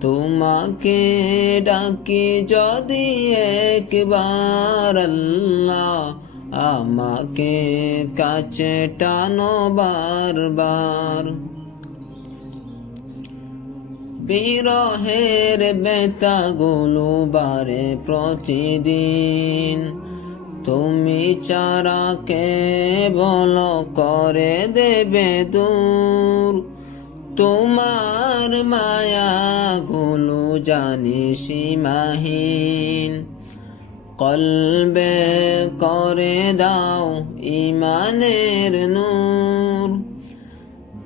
তোমাকে ডাকি যদি একবার আল্লাহ আমাকে কাছে টানো বারবার। বিরহের বেতাগুলো বারে প্রতিদিন। তুমি চারাকে বল করে দেবে দূর? তোমার মায়াগুলো জানি সীমাহীন। কলবে করে দাও ইমানের নূর।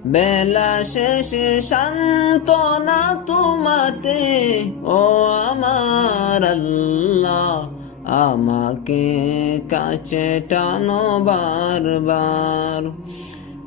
বেলা শেষে শান্তনা তোমাতে, ও আমার আল্লাহ, আমাকে কাছে টানো বারবার।